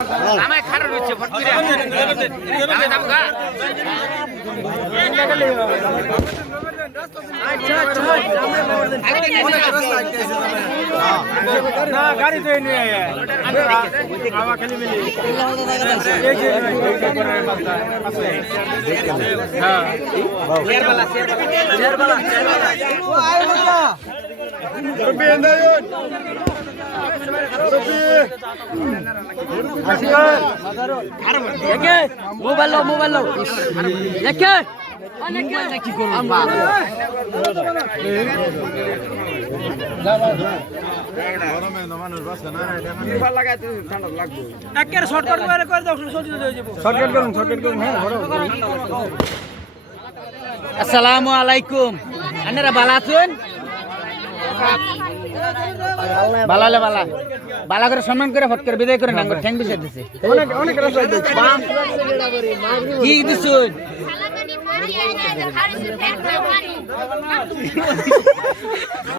আমায় খারাপ হচ্ছে ফট করে আমি দাম গা না গাড়ি তো নিয়ে হাওয়া খালি মিলি হ্যাঁ মোবাইল দেখে কি করবো আসসালামু আলাইকুম আপনারা ভালো আছেন বালা বালা করে সম্মান করে ফট করে বিদায় করে নাঙ্গর ঠ্যাং বিষয় দিছে কি দিছুন